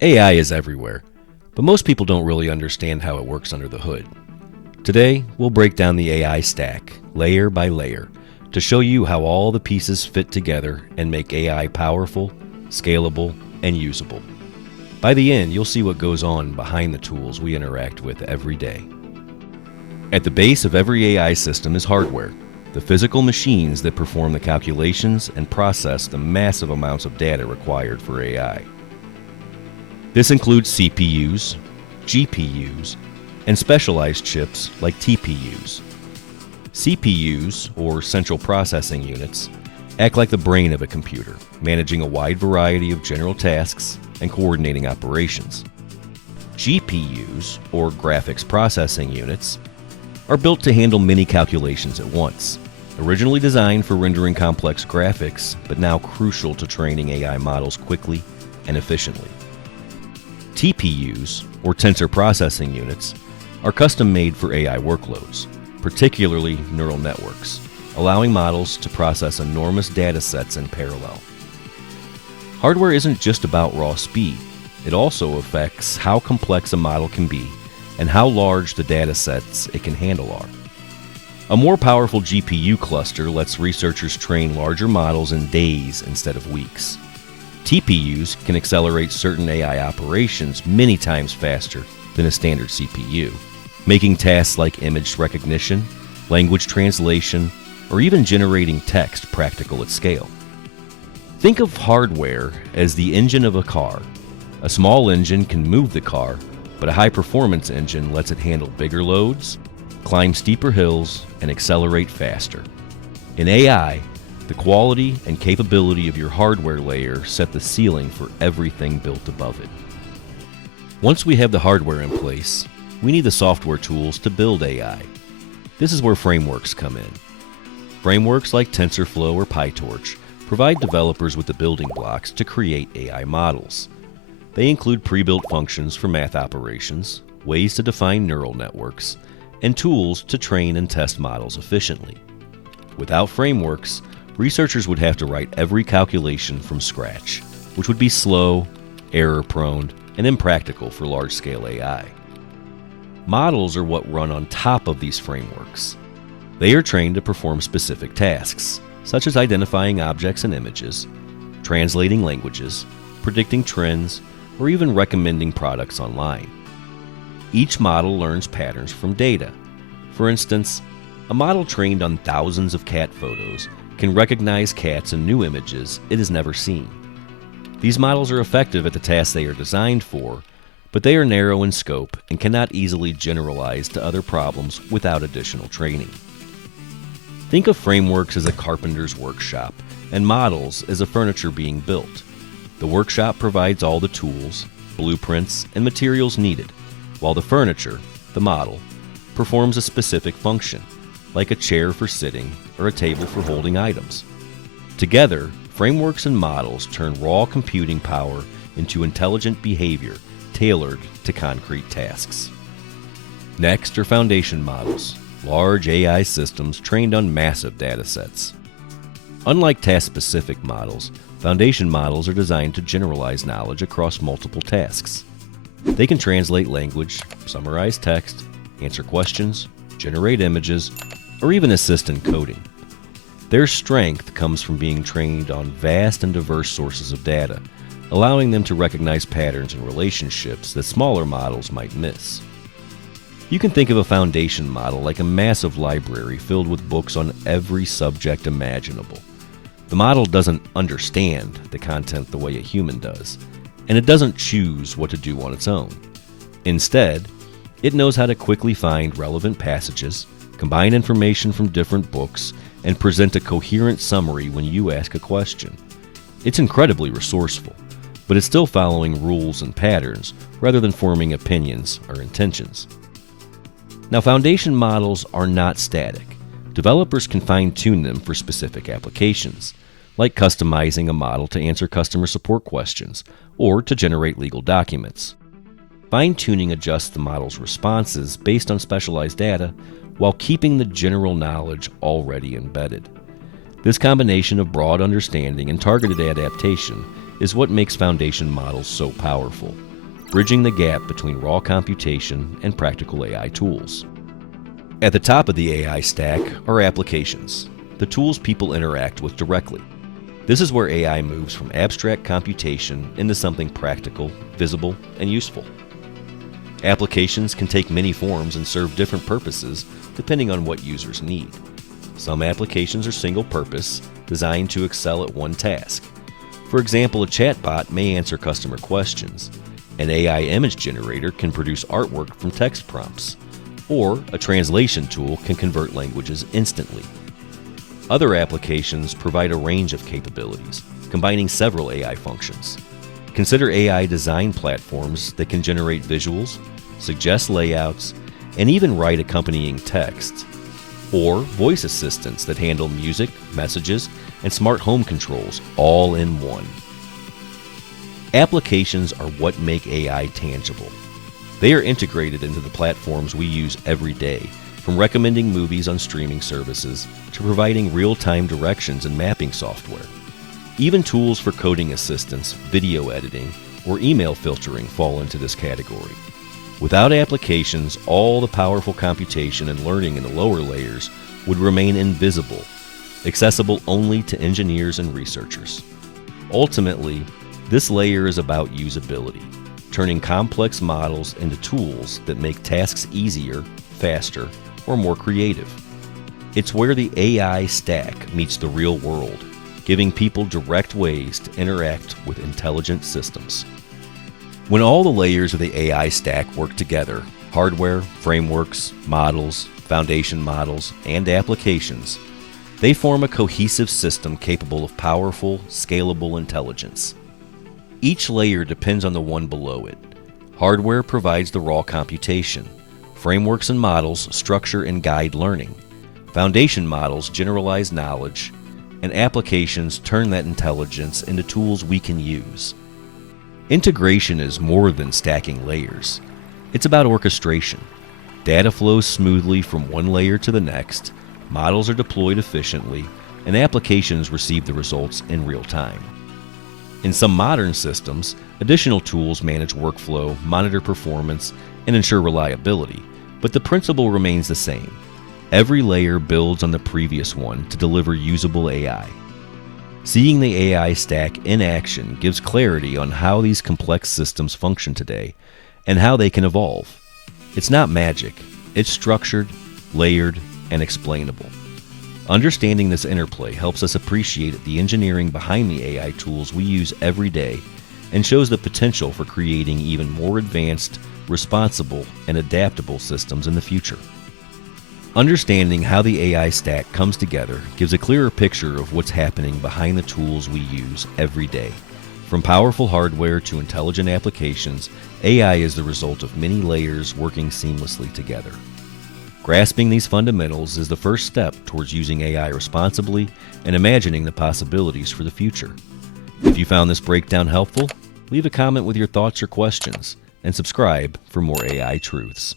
AI is everywhere, but most people don't really understand how it works under the hood. Today, we'll break down the AI stack, layer by layer, to show you how all the pieces fit together and make AI powerful, scalable, and usable. By the end, you'll see what goes on behind the tools we interact with every day. At the base of every AI system is hardware, the physical machines that perform the calculations and process the massive amounts of data required for AI. This includes CPUs, GPUs, and specialized chips like TPUs. CPUs, or central processing units, act like the brain of a computer, managing a wide variety of general tasks and coordinating operations. GPUs, or graphics processing units, are built to handle many calculations at once, originally designed for rendering complex graphics, but now crucial to training AI models quickly and efficiently. TPUs, or tensor processing units, are custom-made for AI workloads, particularly neural networks, allowing models to process enormous data sets in parallel. Hardware isn't just about raw speed. It also affects how complex a model can be and how large the data sets it can handle are. A more powerful GPU cluster lets researchers train larger models in days instead of weeks. TPUs can accelerate certain AI operations many times faster than a standard CPU, making tasks like image recognition, language translation, or even generating text practical at scale. Think of hardware as the engine of a car. A small engine can move the car, but a high-performance engine lets it handle bigger loads, climb steeper hills, and accelerate faster. In AI, the quality and capability of your hardware layer set the ceiling for everything built above it. Once we have the hardware in place, we need the software tools to build AI. This is where frameworks come in. Frameworks like TensorFlow or PyTorch provide developers with the building blocks to create AI models. They include pre-built functions for math operations, ways to define neural networks, and tools to train and test models efficiently. Without frameworks, researchers would have to write every calculation from scratch, which would be slow, error-prone, and impractical for large-scale AI. Models are what run on top of these frameworks. They are trained to perform specific tasks, such as identifying objects and images, translating languages, predicting trends, or even recommending products online. Each model learns patterns from data. For instance, a model trained on thousands of cat photos can recognize cats in new images it has never seen. These models are effective at the tasks they are designed for, but they are narrow in scope and cannot easily generalize to other problems without additional training. Think of frameworks as a carpenter's workshop and models as a furniture being built. The workshop provides all the tools, blueprints, and materials needed, while the furniture, the model, performs a specific function, like a chair for sitting or a table for holding items. Together, frameworks and models turn raw computing power into intelligent behavior tailored to concrete tasks. Next are foundation models, large AI systems trained on massive data sets. Unlike task-specific models, foundation models are designed to generalize knowledge across multiple tasks. They can translate language, summarize text, answer questions, generate images, or even assist in coding. Their strength comes from being trained on vast and diverse sources of data, allowing them to recognize patterns and relationships that smaller models might miss. You can think of a foundation model like a massive library filled with books on every subject imaginable. The model doesn't understand the content the way a human does, and it doesn't choose what to do on its own. Instead, it knows how to quickly find relevant passages, combine information from different books, and present a coherent summary when you ask a question. It's incredibly resourceful, but it's still following rules and patterns rather than forming opinions or intentions. Now, foundation models are not static. Developers can fine-tune them for specific applications, like customizing a model to answer customer support questions or to generate legal documents. Fine-tuning adjusts the model's responses based on specialized data while keeping the general knowledge already embedded. This combination of broad understanding and targeted adaptation is what makes foundation models so powerful. bridging the gap between raw computation and practical AI tools. At the top of the AI stack are applications, the tools people interact with directly. This is where AI moves from abstract computation into something practical, visible, and useful. Applications can take many forms and serve different purposes depending on what users need. Some applications are single-purpose, designed to excel at one task. For example, a chatbot may answer customer questions. An AI image generator can produce artwork from text prompts. Or a translation tool can convert languages instantly. Other applications provide a range of capabilities, combining several AI functions. Consider AI design platforms that can generate visuals, suggest layouts, and even write accompanying text. Or voice assistants that handle music, messages, and smart home controls all in one. Applications are what make AI tangible. They are integrated into the platforms we use every day, from recommending movies on streaming services to providing real-time directions and mapping software. Even tools for coding assistance, video editing, or email filtering fall into this category. Without applications, all the powerful computation and learning in the lower layers would remain invisible, accessible only to engineers and researchers. Ultimately, this layer is about usability, turning complex models into tools that make tasks easier, faster, or more creative. It's where the AI stack meets the real world, giving people direct ways to interact with intelligent systems. When all the layers of the AI stack work together, hardware, frameworks, models, foundation models, and applications, they form a cohesive system capable of powerful, scalable intelligence. Each layer depends on the one below it. Hardware provides the raw computation. Frameworks and models structure and guide learning. Foundation models generalize knowledge, and applications turn that intelligence into tools we can use. Integration is more than stacking layers. It's about orchestration. Data flows smoothly from one layer to the next, models are deployed efficiently, and applications receive the results in real time. In some modern systems, additional tools manage workflow, monitor performance, and ensure reliability, but the principle remains the same. Every layer builds on the previous one to deliver usable AI. Seeing the AI stack in action gives clarity on how these complex systems function today and how they can evolve. It's not magic, it's structured, layered, and explainable. Understanding this interplay helps us appreciate the engineering behind the AI tools we use every day and shows the potential for creating even more advanced, responsible, and adaptable systems in the future. Understanding how the AI stack comes together gives a clearer picture of what's happening behind the tools we use every day. From powerful hardware to intelligent applications, AI is the result of many layers working seamlessly together. Grasping these fundamentals is the first step towards using AI responsibly and imagining the possibilities for the future. If you found this breakdown helpful, leave a comment with your thoughts or questions, and subscribe for more AI truths.